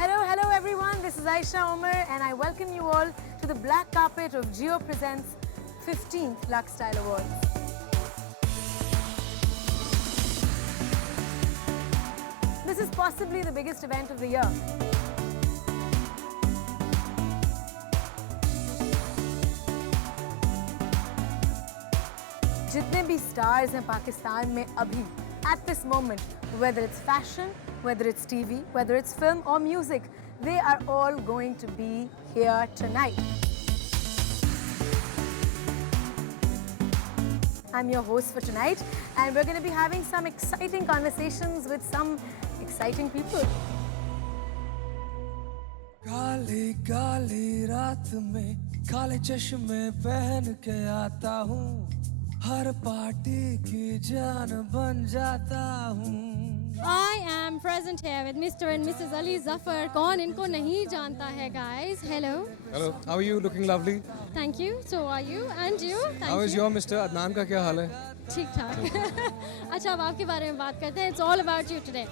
Hello everyone, this is Aisha Omar and I welcome you all to the black carpet of Jio Presents 15th Lux Style Awards. This is possibly the biggest event of the year. जितने भी stars हैं पाकिस्तान में अभी, at this moment, whether it's fashion, whether it's TV, whether it's film or music, they are all going to be here tonight. I'm your host for tonight and we're going to be having some exciting conversations with some exciting people. Kali Kali रात में काले चश्मे पहन के आता हूँ, हर party की जान बन जाता हूँ. I am present here with Mr. and Mrs. Ali Zafar. कौन इनको नहीं जानता है, guys? Hello. Hello. How are you? Looking lovely. Thank you. So are you? And you? Thank How is you. your Mr. Adnan का क्या हाल है? ठीक ठाक. अच्छा, अब आपके बारे में बात करते हैं. It's all about you today.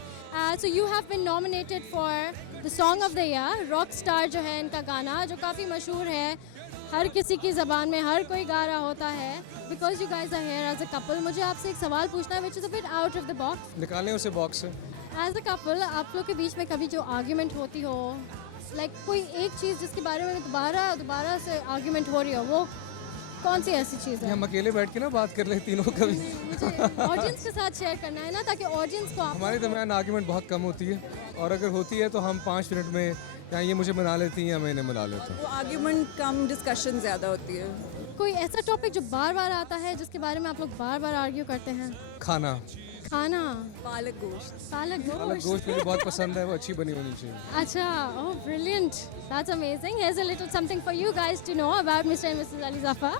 So you have been nominated for the Song of the Year. Rockstar जो है इनका गाना जो काफ़ी मशहूर है, हर किसी की ज़बान में हर कोई गा रहा होता है. Because you guys are here as a couple, मुझे आपसे एक सवाल पूछना है which is a bit out of the box. निकालें उसे बॉक्स से. As a couple, आप लोग के बीच में कभी जो आर्ग्यूमेंट होती हो, like कोई एक चीज़ जिसके बारे में दोबारा से आर्ग्यूमेंट हो रही हो, वो कौन सी ऐसी चीज़ है? हम अकेले बैठ के ना बात कर ले तीनों कभी. मुझे ऑडियंस के साथ शेयर करना है ना, ताकि ऑडियंस को हमारे दरमियान आर्ग्यूमेंट बहुत कम होती है और अगर होती है तो हम 5 मिनट में या ये मुझे मना लेती हैं या मैं इन्हें मना लेता हूँ. वो आर्ग्यूमेंट कम, डिस्कशन ज़्यादा होती है. कोई ऐसा टॉपिक जो बार बार आता है जिसके बारे में आप लोग बार बार आर्ग्यू करते हैं? खाना. पालक गोश्त. पालक अलग गोश्त मुझे बहुत पसंद है, वो अच्छी बनी होनी चाहिए. अच्छा, oh brilliant, that's amazing. Here's a little something for you guys to know about Mr. and Mrs. Ali Zafar.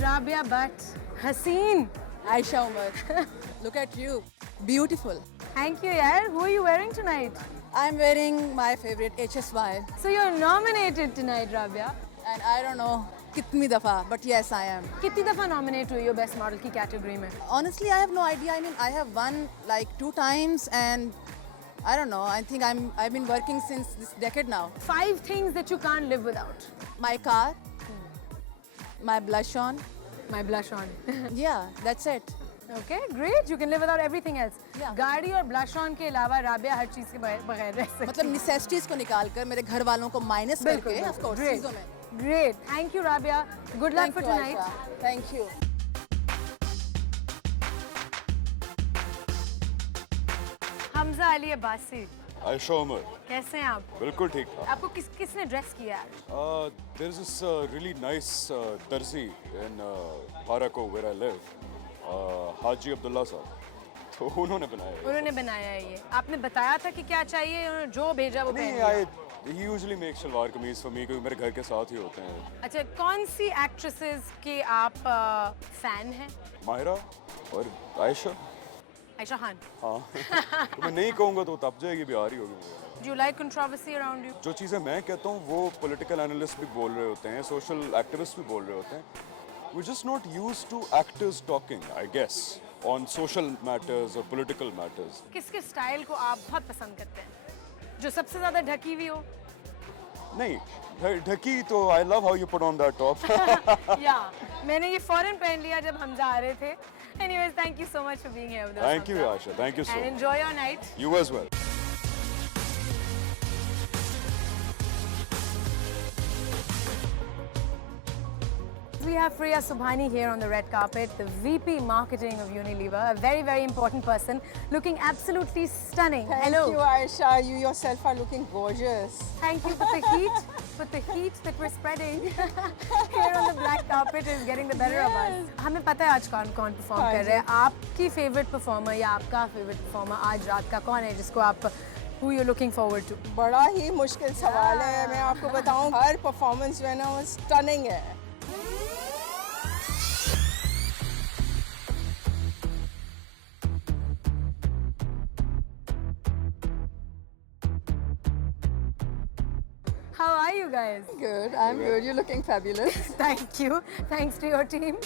Rabia Bhatt, Haseen. Aisha Umar. Look at you. Beautiful. Thank you yaar. Who are you wearing tonight? I'm wearing my favorite HSY. So you're nominated tonight, Rabia. And I don't know कितनी दफ़ा, but yes, I am. कितनी दफ़ा nominate हुई हो Best Model की category में? Honestly, I have no idea. I mean, I have won like 2 times and I don't know. I think I've been working since this decade now. 5 things that you can't live without. My car, my blush on. My blush on. Yeah, that's it. Okay, great. You can live without everything else. Yeah. गाड़ी और blush on के अलावा राबिया हर चीज़ के बगैर रह सकती है. मतलब necessities को निकाल कर मेरे घर वालों को माइनस करके, of course, Great. चीज़ों में. Great. Thank you, Rabia. Good luck Thank for you, tonight. Aisha. Thank you. Hamza Ali Abbasi, Ayesha Umar. कैसे हैं आप? बिल्कुल ठीक ठाक. आपको किसने ड्रेस किया है? There is this really nice Darzi in Harako where I live, हाजी अब्दुल्ला साहब. तो उन्होंने बनाया है. उन्होंने बनाया है ये. आपने बताया था कि क्या चाहिए, उन्होंने जो भेजा वो पहन नहीं, लिया. he usually makes salwar kameez for me क्योंकि मेरे घर के साथ ही होते हैं. अच्छा, कौन सी एक्ट्रेसेस के आप फैन हैं? माहिरा और आयशा. आयशा खान. हाँ. तो मैं नहीं कहूँगा तो तब जाएगी, बिहार ही होगी. Do you like controversy around you? जो चीज़ें मैं कहता हूँ वो पॉलिटिकल एनालिस्ट भी बोल रहे होते हैं, सोशल एक्टिविस्ट भी बोल रहे होते हैं. We're just not used to actors talking, I guess, on social matters or political matters. किसके स्टाइल को आप बहुत पसंद करते हैं? जो सबसे ज़्यादा ढकी हुई हो? नहीं, ढकी तो I love how you put on that top. या मैंने ये फौरन पहन लिया जब हम जा रहे थे. Anyways, thank you so much for being here with us. Thank you, Asha. Thank you so And much. enjoy your night. You as well. we have Priya Subhani here on the red carpet, the VP Marketing of Unilever, a very, very important person, looking absolutely stunning. Thank Hello. you, Aisha. You yourself are looking gorgeous. Thank you for the heat that we're spreading here on the black carpet is getting the better of us. हमें पता है आज कौन perform कर रहे हैं. आपकी favorite performer या आपका favorite performer आज रात का कौन है जिसको आप who you're looking forward to? बड़ा ही मुश्किल सवाल है. मैं आपको बताऊं, हर परफॉर्मेंस जो है ना वो स्टनिंग है. How are you guys? Good, I'm good. You're looking fabulous. Thank you. Thanks to your team.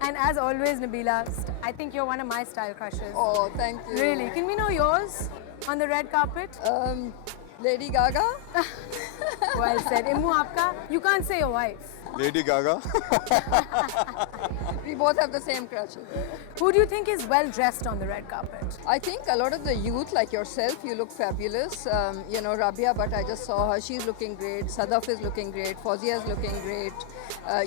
And as always, Nabila, I think you're one of my style crushes. Oh, thank you. Really? Can we know yours on the red carpet? Lady Gaga. Well said. Immu, aapka? You can't say your wife. Lady Gaga. We both have the same crutches. Who do you think is well dressed on the red carpet? I think a lot of the youth, like yourself, you look fabulous. You know, Rabia, but I just saw her. She's looking great. Sadaf is looking great. Fawzia is looking great.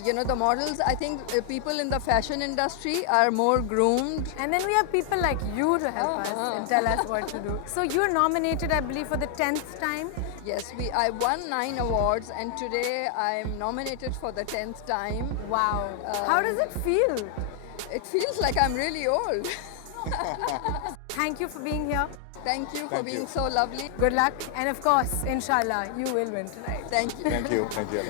You know, the models, I think people in the fashion industry are more groomed. And then we have people like you to help us and tell us what to do. So you're nominated, I believe, for the 10th time. Yes, I won 9 awards, and today I'm nominated for the 10th time. Wow. How does it feel? It feels like I'm really old. Thank you for being here. Thank you for being so lovely. Good luck. And of course, inshallah, you will win tonight. Thank you. Thank you. Thank you.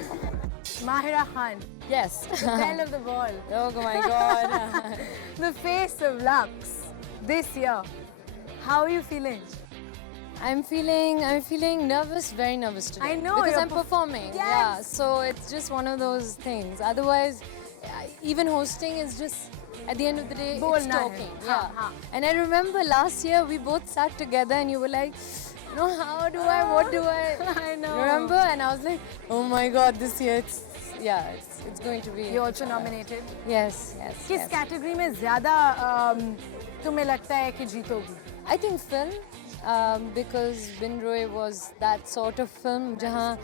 Mahira Khan, Yes. the belle of the ball, Oh my God. the face of Lux this year. How are you feeling? I'm feeling nervous, very nervous today. I know, because you're I'm performing. Yeah, Yes. so it's just one of those things. Otherwise, even hosting is just at the end of the day, it's Bolna hai. talking. Ha, Yeah. ha. And I remember last year we both sat together and you were like, you know, how do I? What do I? I know. Remember? And I was like, oh my God, this year it's going to be. You're also nominated. Yes. किस yes. Category में ज़्यादा तुम्हें लगता है कि जीतोगी? I think film, because Bin Roy was that sort of film jahan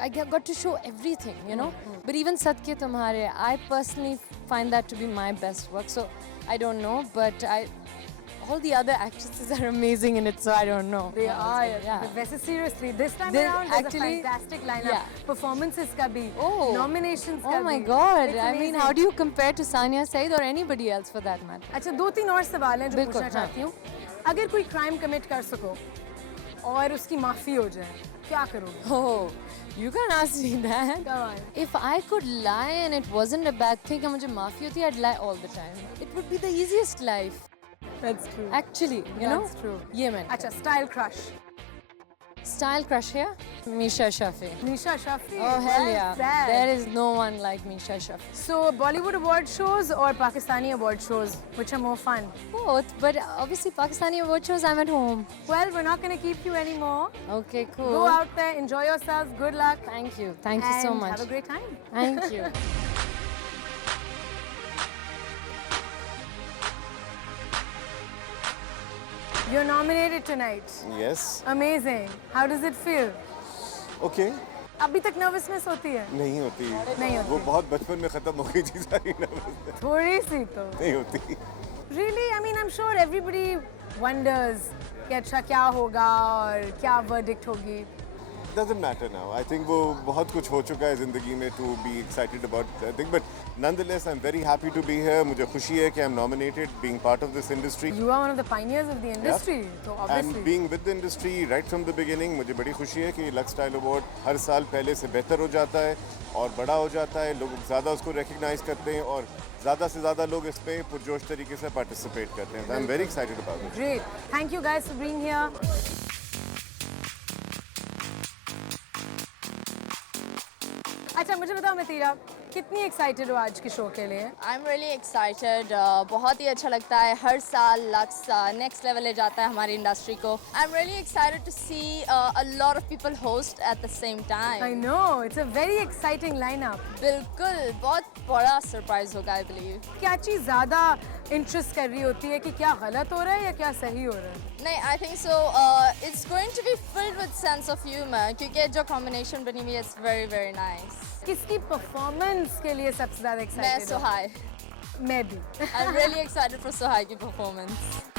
I got to show everything, you know. But even Satke Tumhare, I personally find that to be my best work. So I don't know, but all the other actresses are amazing in it, so I don't know. They are. Yeah. But Vese, seriously, this time They around there's actually- a fantastic lineup. Yeah. Performances ka bhi, Oh. nominations ka Oh my bhi. God! It's I mean, amazing. how do you compare to Sania Said or anybody else for that matter? अच्छा, 2-3 और सवाल हैं जो बिल्कुल, पूछना हाँ। चाहती हूँ. अगर कोई क्राइम कमिट कर सको और उसकी माफी हो जाए, क्या करोगे? Oh, you can ask me that. Come on. If I could lie and it wasn't a bad thing, कि मुझे माफी होती, I'd lie all the time. It would be the easiest life. That's true. Actually, you know? That's true. Yeah, man. अच्छा, style crush. Style crush here? Misha Shafi. Nisha Shafi. Oh, hell well yeah. said. There is no one like Misha Shafi. So, Bollywood award shows or Pakistani award shows, which are more fun? Both, but obviously Pakistani award shows, I'm at home. Well, we're not going to keep you anymore. Okay, cool. Go out there, enjoy yourselves. Good luck. Thank you. Thank you so and much. Have a great time. Thank you. You're nominated tonight. Yes. Amazing. How does it feel? Okay. अभी तक nervousness होती है? नहीं होती. नहीं होती. वो बहुत बचपन में खत्म हो गई थी सारी nervousness. थोड़ी सी तो. नहीं होती. Really? I mean, I'm sure everybody wonders कि अच्छा क्या होगा और क्या verdict होगी. Doesn't matter now. I think वो बहुत कुछ हो चुका है ज़िंदगी में to be excited about that thing. But nonetheless, I'm very happy to be here. मुझे खुशी है कि I'm nominated, being part of this industry. You are one of the pioneers of the industry. So obviously. And being with the industry right from the beginning, मुझे बड़ी खुशी है कि Lux Style Award हर साल पहले से बेहतर हो जाता है और बड़ा हो जाता है. लोग ज़्यादा उसको recognize करते हैं और ज़्यादा से ज़्यादा लोग इस पे पुरजोश तरीके से participate करते हैं. So I'm very excited about it. Great. Thank you guys for being here. अच्छा मुझे बताओ मितीरा कितनी एक्साइटेड हो आज के शो के लिए? I'm really excited. बहुत ही अच्छा लगता है हर साल लक्स नेक्स्ट लेवल ले जाता है हमारी इंडस्ट्री को. I'm really excited to see a lot of people host at the same time. I know, it's a very exciting lineup. बिल्कुल बहुत बड़ा सरप्राइज होगा I believe. क्या चीज़ ज़्यादा इंटरेस्ट कर रही होती है कि क्या गलत हो रहा है या क्या सही हो रहा है? नहीं I think so. It's going to be filled with sense of humor क्योंकि जो combination बनी हुई है it's very very nice. किसकी परफॉर्मेंस परफॉर्मेंस के लिए सबसे ज्यादा मैं एक्साइटेड हूँ? सोहाय. मैं भी. I'm really excited for Sohai की performance.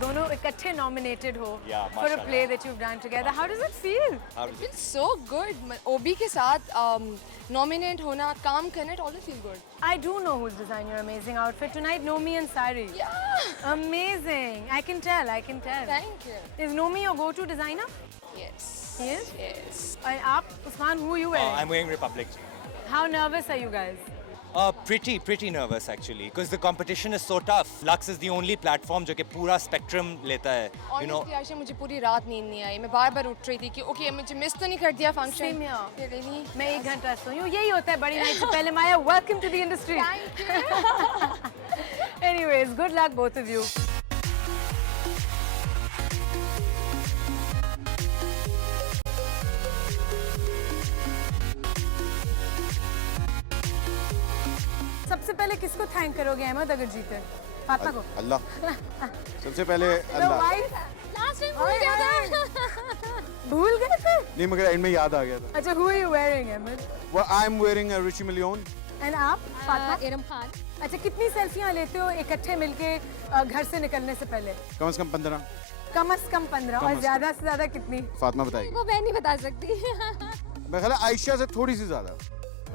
दोनों इकट्ठे nominated हो Yeah, for a mashallah. play that you've done together. How does it feel? It feels so good. OB के साथ nominate होना, काम करना, it always feels good. I do know who's designed your amazing outfit tonight. Nomi and Sari. Yeah. Amazing. I can tell. I can tell. Thank you. Is Nomi your go-to designer? Yes. Yes? Yes. And आप, Usman, who are you wearing? I'm wearing Republic. How nervous are you guys? Pretty nervous actually, because the competition is so tough. Lux is the only platform जो कि पूरा spectrum लेता है. You know, Honestly, Ayesha मुझे पूरी रात नींद नहीं आई. मैं बार-बार उठ रही थी कि ओके मुझे मिस तो नहीं कर दिया फंक्शन. Same here. Really? मैं 1 घंटा सोई हूँ. यही होता है बड़ी नाइट से पहले. माया, welcome to the industry. Thank you. Anyways, good luck both of you. सबसे पहले किसको थैंक करोगे अहमद अगर जीते? फातिमा को. अल्लाह. सबसे पहले The Allah. wife. Last time भूल गया था. भूल गए थे? नहीं मगर एंड में याद आ गया था. अच्छा, who are you wearing Ahmad? Well, I'm wearing a Richie Million. And आप? फातिमा? इरम खान. अच्छा, कितनी सेल्फियाँ लेते हो इकट्ठे मिलके घर से निकलने से पहले? कम से कम 15. कम से कम 15 और ज्यादा से ज्यादा कितनी? फातिमा बताएगी. वो मैं नहीं बता सकती. मैं ख्याल है आयशा से थोड़ी सी ज्यादा.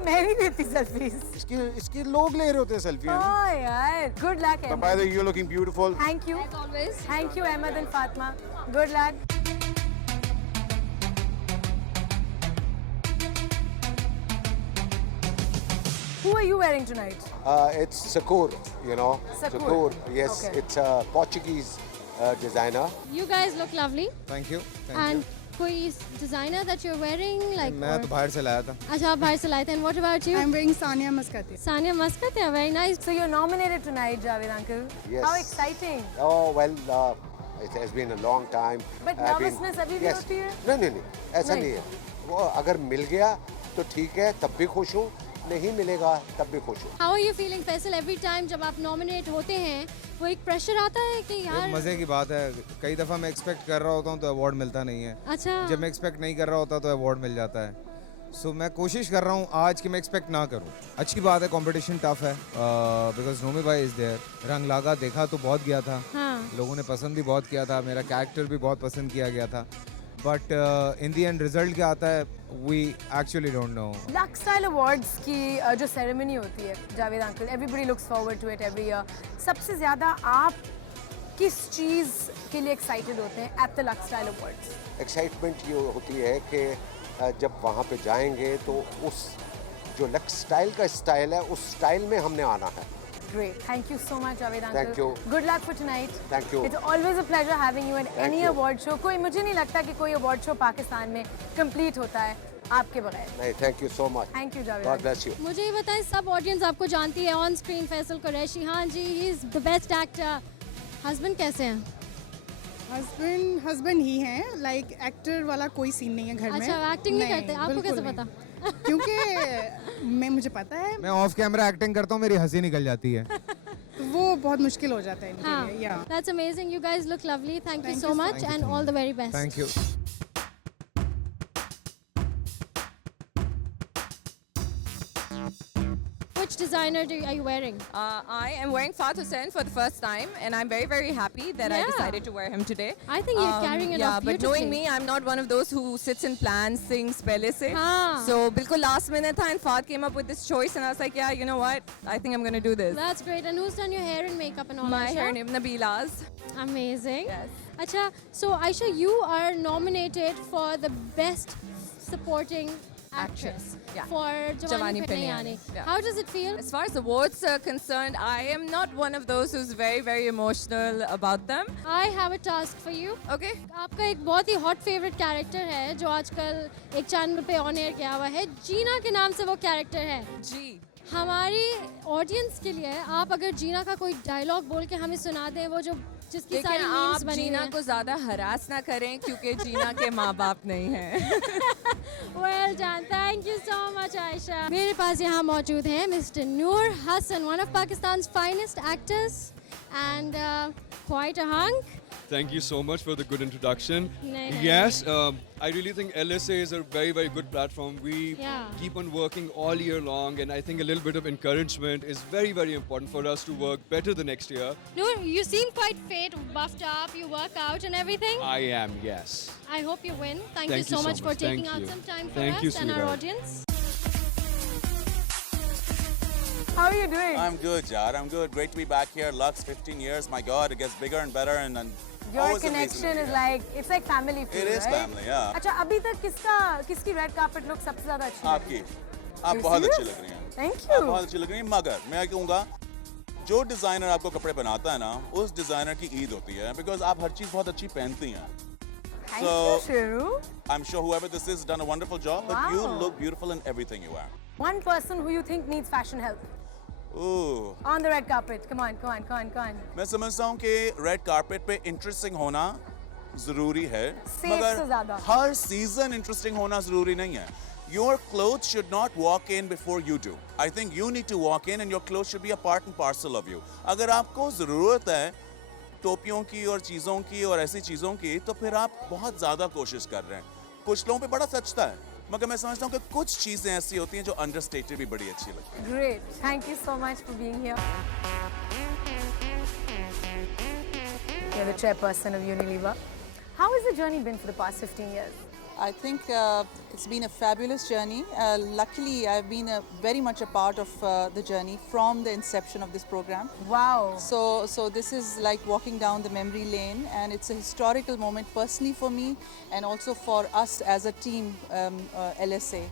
मैं नहीं देती सेल्फीज. इसकी लोग ले रहे होते हैं सेल्फी. ओह यार, good luck But by the way, you're looking beautiful. Thank you. As always. Thank you Ahmed and Fatima. Good luck. Who are you wearing tonight? It's Sakur, you know. Sakur. Yes, Okay. it's a Portuguese designer. You guys look lovely. Thank you. And कोई designer that you're wearing like? मैं तो बाहर से लाया था. अच्छा, आप बाहर से लाए थे. And what about you? I'm wearing Sania Muscati. Sania Muscat. Yeah, very nice. So you're nominated tonight, Javed uncle. Yes. How exciting. Oh, well, it has been a long time. But I've been- nervousness अभी भी Yes. होती है? नहीं, ऐसा नहीं। नहीं है. वो अगर मिल गया तो ठीक है, तब भी खुश हूँ. नहीं मिलेगा तब भी खुश हूँ. How are you feeling, Faisal? Every time जब आप nominate होते हैं, वो एक pressure आता है कि एक यार. मज़े की बात है. कई दफ़ा मैं एक्सपेक्ट कर रहा होता हूँ तो अवार्ड मिलता नहीं है. अच्छा. जब मैं एक्सपेक्ट नहीं कर रहा होता तो अवार्ड मिल जाता है. सो मैं कोशिश कर रहा हूँ आज कि मैं एक्सपेक्ट ना करूँ. अच्छी बात है, कंपटीशन टफ है. बिकॉज नोमी भाई इज़ देयर. रंग लागा देखा तो बहुत गया था. हाँ. लोगों ने पसंद भी बहुत किया था. मेरा कैरेक्टर भी बहुत पसंद किया गया था. But in the end result क्या आता है we actually don't know. Lux style awards की जो सेरेमनी होती है Javed uncle, everybody looks forward to it every year. सबसे ज़्यादा आप किस चीज़ के लिए एक्साइटेड होते हैं at the lux style awards? Excitement ये होती है कि जब वहाँ पे जाएंगे तो उस जो लक्स स्टाइल का स्टाइल है उस स्टाइल में हमने आना है. Great. Thank you so much, Javed uncle. Thank you. Good luck for tonight. Thank you. It's always a pleasure having you at Thank any you. award show. कोई मुझे नहीं लगता कि कोई award show पाकिस्तान में complete होता है आपके बगैर. नहीं, thank you so much. Thank you, Javed. God bless you. मुझे ये बताएं, सब ऑडियंस आपको जानती है ऑन स्क्रीन फैसल कुरैशी. हाँ जी, he is the best actor. Husband कैसे हैं? हस्बैंड ही हैं. लाइक एक्टर वाला कोई सीन नहीं है घर में. अच्छा, एक्टिंग नहीं करते. आपको बिल्कुल कैसे नहीं. पता? क्योंकि मुझे पता है मैं ऑफ कैमरा एक्टिंग करता हूँ, मेरी हंसी निकल जाती है. वो बहुत मुश्किल हो जाता है इनके हाँ. लिए. या That's amazing. You guys look lovely. Thank you Thank so you so much and all the very best. Thank you. Which designer are you wearing? I am wearing Fat Hussain for the first time, and I'm very, very happy that I Yeah. decided to wear him today. I think you're carrying it yeah, off but knowing beautifully. me, I'm not one of those who sits and plans things pehle se. हाँ. So, bilkul last minute tha, and Fat came up with this choice, and I was like, yeah, you know what? I think I'm going to do this. That's great. And who's done your hair and makeup and all My Aisha? hair name Nabila's. Amazing. Yes. Acha, so Aisha, you are nominated for the best supporting actress Yeah. for Jawani Jawani Pe Pe Nahi Nahi Aani. Yeah. How does it feel? As far as awards are concerned, I am not one of those who's very, very emotional about them. I have a task for you. Okay. आपका एक बहुत ही hot favourite character है जो आजकल एक channel पे on air गया हुआ है. जीना के नाम से वो कैरेक्टर है. जी. हमारी ऑडियंस के लिए आप अगर जीना का कोई डायलॉग बोल के हमें सुना दें, वो जो जिसकी देखिए सारी आप मीम्स बनी जीना हैं। को ज़्यादा हरास ना करें क्योंकि जीना के माँ बाप नहीं हैं। Well done. Thank you so much, Aisha. मेरे पास यहाँ मौजूद हैं Mr. Noor Hassan, one of Pakistan's finest actors and quite a hunk. Thank you so much for the good introduction. नहीं, नहीं, Yes, I really think LSA is a very, very good platform. We Yeah. keep on working all year long, and I think a little bit of encouragement is very, very important for us to work better the next year. Noor, you seem quite fit, buffed up, you work out and everything. I am, yes. I hope you win. Thank you Thank so much for taking Thank out you. some time for Thank you, us and our sweetheart. audience. How are you doing? I'm good, Jad. I'm good. Great to be back here. Lux, 15 years. My God, it gets bigger and better. And Your always amazing connection to be is here. like, it's like family feel, It is right? family, yeah. अच्छा अभी तक किसकी red carpet look सबसे ज्यादा अच्छी लगी? आपकी आप you बहुत अच्छी serious? लग रही हैं। Thank आप you. बहुत अच्छी लग रही हैं, मगर मैं कहूँगा जो डिजाइनर आपको कपड़े बनाता है ना, उस डिजाइनर की ईद होती है, बिकॉज आप हर चीज बहुत अच्छी पहनती हैं। Thank you, Shiru. I'm sure whoever this is done a wonderful job, but you Wow. look beautiful in everything you wear. One person who you think needs fashion help Ooh. on the red carpet. Come on, come on, come on, come on. मैं समझता हूँ कि red carpet पे interesting होना जरूरी है, Safe से ज्यादा। हर सीजन इंटरेस्टिंग होना जरूरी नहीं है. Your clothes should not walk in before you do. I think you need to walk in and your clothes should be a part and parcel of you. अगर आपको ज़रूरत है टोपियों की और चीज़ों की और ऐसी चीज़ों की, तो फिर आप बहुत ज़्यादा कोशिश कर रहे हैं. कुछ लोगों पे बड़ा सचता है, मगर मैं समझता हूँ कि कुछ चीज़ें ऐसी होती हैं जो अंडरस्टेटेड भी बड़ी अच्छी लगती हैं. Great. Thank you so much for being here. You're the chairperson of Unilever. How has the journey been for the past 15 years? I think it's been a fabulous journey. Luckily, I've been very much a part of the journey from the inception of this program. Wow. So this is like walking down the memory lane, and it's a historical moment personally for me and also for us as a team, LSA.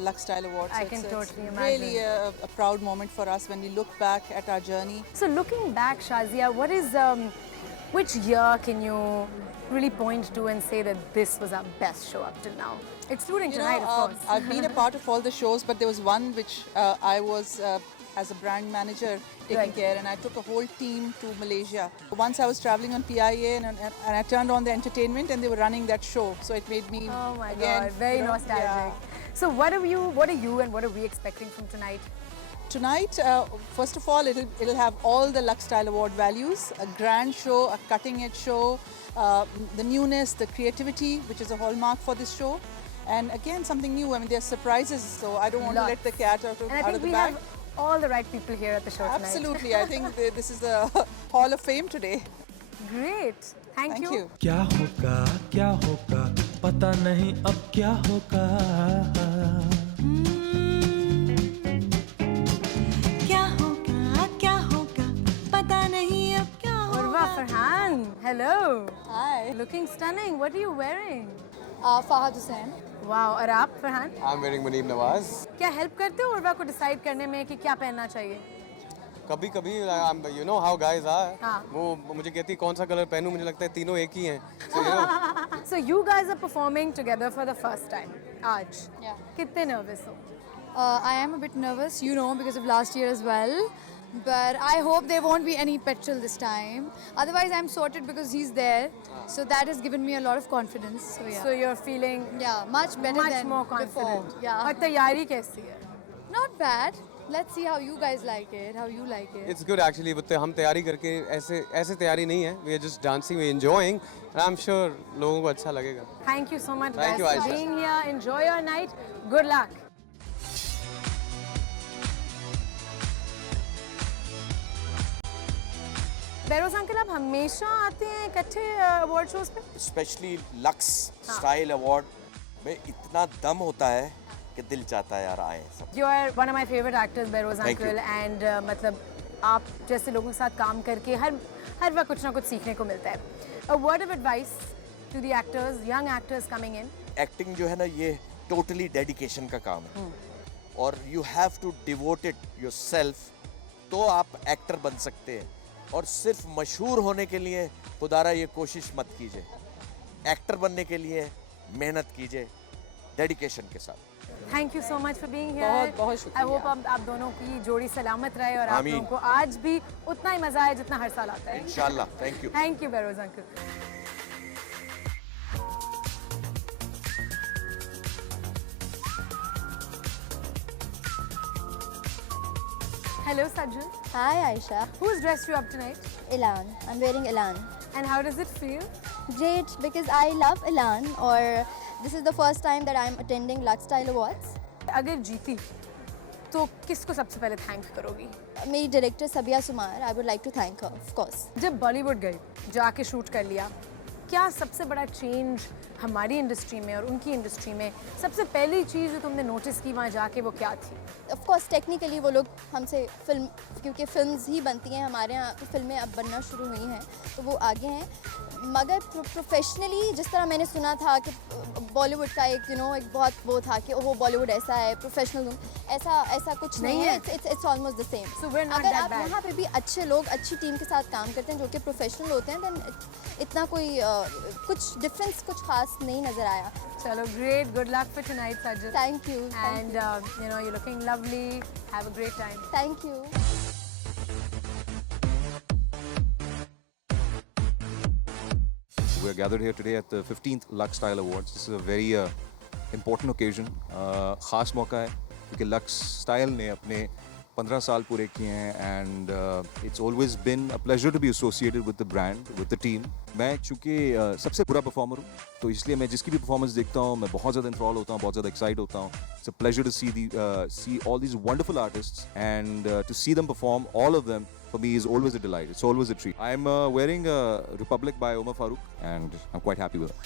Lux Style Awards. I So can it's totally really imagine. a proud moment for us when we look back at our journey. So looking back, Shazia, what is which year can you really point to and say that this was our best show up till now? Excluding You tonight, know, of course. I've been a part of all the shows, but there was one which I was as a brand manager taking Right. care, and I took a whole team to Malaysia. Once I was traveling on PIA, and I turned on the entertainment, and they were running that show. So it made me Oh my again, God, very you know, nostalgic. yeah. So what are you and what are we expecting from tonight? Tonight, first of all, it'll have all the Lux Style Award values, a grand show, a cutting-edge show, the newness, the creativity, which is a hallmark for this show. And again, something new. I mean, there's surprises, so I don't want to Lots. let the cat out And I of think the we bag. have all the right people here at the show tonight. Absolutely. I think this is the Hall of Fame today. Great. Thank you. क्या होगा पता नहीं अब क्या होगा क्या होगा पता नहीं अब क्या Urva Farhan, hello. Hi. Looking stunning. What are you wearing? Fahad Hussain. Wow. और आप Farhan? I'm wearing Muneeb Nawaz. क्या हेल्प करते हो उर्वा को डिसाइड करने में कि क्या पहनना चाहिए? कभी कभी you know how guys are. हाँ. वो मुझे कहती कौन सा कलर पहनूं, मुझे लगता है तीनों एक ही हैं. So, you know, So you guys are performing together for the first time. आज. Yeah. कितने nervous हो? I am a bit nervous, you know, because of last year as well. But I hope there won't be any petrol this time. Otherwise, I'm sorted because he's there. So that has given me a lot of confidence. So yeah. So you're feeling much better much than more before. confident. Yeah. और तैयारी कैसी है? Not bad. Let's see how you guys like it, how you like it. it's good actually. But हम तैयारी करके ऐसे तैयारी नहीं है. We are just dancing, we are enjoying. And I'm sure लोगों को अच्छा लगेगा. Thank you so much Thank guys you, for Aisha. being here. Enjoy your night. Good luck. Bureaus uncle आप हमेशा आते हैं इकट्ठे अवार्ड शोज पे? स्पेशली लक्स स्टाइल अवार्ड में इतना दम होता है कि दिल चाहता है यार आए सब. You are one of my favorite actors, bureaus Thank you. Uncle, and मतलब आप जैसे लोगों के साथ काम करके हर वक्त कुछ ना कुछ सीखने को मिलता है. A word of advice to the actors, young actors coming in. Acting जो है ना ये टोटली डेडिकेशन का काम है और you have to devote it yourself तो आप एक्टर बन सकते हैं. और सिर्फ मशहूर होने के लिए खुदारा ये कोशिश मत कीजिए. एक्टर बनने के लिए मेहनत कीजिए डेडिकेशन के साथ. Thank you so much for being here. बहुत बहुत शुक्रिया। आई होप आप दोनों की जोड़ी सलामत रहे और आप आमीन। लोगों को आज भी उतना ही मजा आए जितना हर साल आता है। इंशाल्लाह। Thank you. Thank you bureaus uncle. Hello Sajal. Hi Aisha. Who's dressed you up tonight? Elan. I'm wearing Elan. And how does it feel? Great, because I love Elan, or this is the first time that I'm attending Lux Style Awards. अगर जीती तो किसको सबसे पहले thank करोगी? मेरी director सबिया सुमार, I would like to thank her, of course. जब बॉलीवुड गई, जाके शूट कर लिया, क्या सबसे बड़ा चेंज हमारी इंडस्ट्री में और उनकी इंडस्ट्री में सबसे पहली चीज़ जो तुमने नोटिस की वहाँ जाके वो क्या थी? Of course, टेक्निकली वो लोग हमसे फिल्म, क्योंकि फिल्म्स ही बनती हैं हमारे यहाँ, फिल्में अब बनना शुरू हुई हैं, तो वो आगे हैं। मगर प्रोफेशनली जिस तरह मैंने सुना था कि बॉलीवुड का एक एक बहुत वो था कि ओह बॉलीवुड ऐसा है, प्रोफेशनल ऐसा कुछ नहीं है। It's almost the same. अगर आप यहाँ पे भी अच्छे लोग अच्छी टीम के साथ काम करते हैं जो कि प्रोफेशनल होते हैं, देन इतना कोई कुछ डिफरेंस कुछ खास नहीं नज़र आया। चलो great, good luck for tonight Sajal. Thank you. And you're looking lovely. Have a great time. Thank you. We're gathered here today at the 15th Lux Style Awards. This is a very important occasion. खास मौका है क्योंकि Lux Style ने अपने 15 साल पूरे किए हैं and it's always been a pleasure to be associated with the brand, with the team. मैं चूँकि सबसे बुरा परफॉर्मर हूँ तो इसलिए मैं जिसकी भी परफॉर्मेंस देखता हूँ मैं बहुत ज़्यादा इंट्रॉल होता हूँ, बहुत ज़्यादा एक्साइट होता हूँ. It's a pleasure to see all these wonderful artists and to see them perform, all of them. For me is always a delight. It's always a treat. I'm wearing Republic by Omar Farooq and I'm quite happy with it.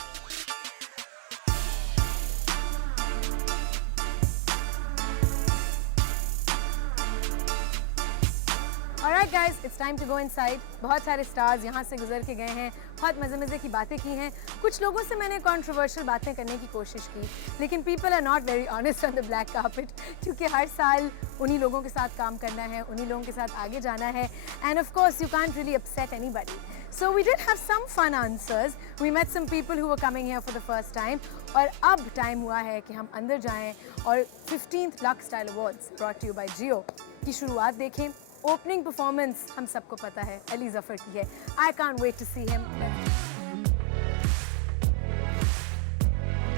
Alright guys, it's time to go inside. बहुत सारे stars यहाँ से गुजर के गए हैं, बहुत मज़े की बातें की हैं. कुछ लोगों से मैंने कंट्रोवर्शियल बातें करने की कोशिश की, लेकिन people are not very honest on the black carpet क्योंकि हर साल उन्हीं लोगों के साथ काम करना है, उन्हीं लोगों के साथ आगे जाना है. And of course you can't really upset anybody. So we did have some fun answers. We met some people who were coming here for the first time. और अब टाइम हुआ है कि हम अंदर जाएं और 15th Lux Style Awards brought to you by Jio की शुरुआत देखें. ओपनिंग परफॉर्मेंस हम सबको पता है अली ज़फ़र की है. I can't wait to see him.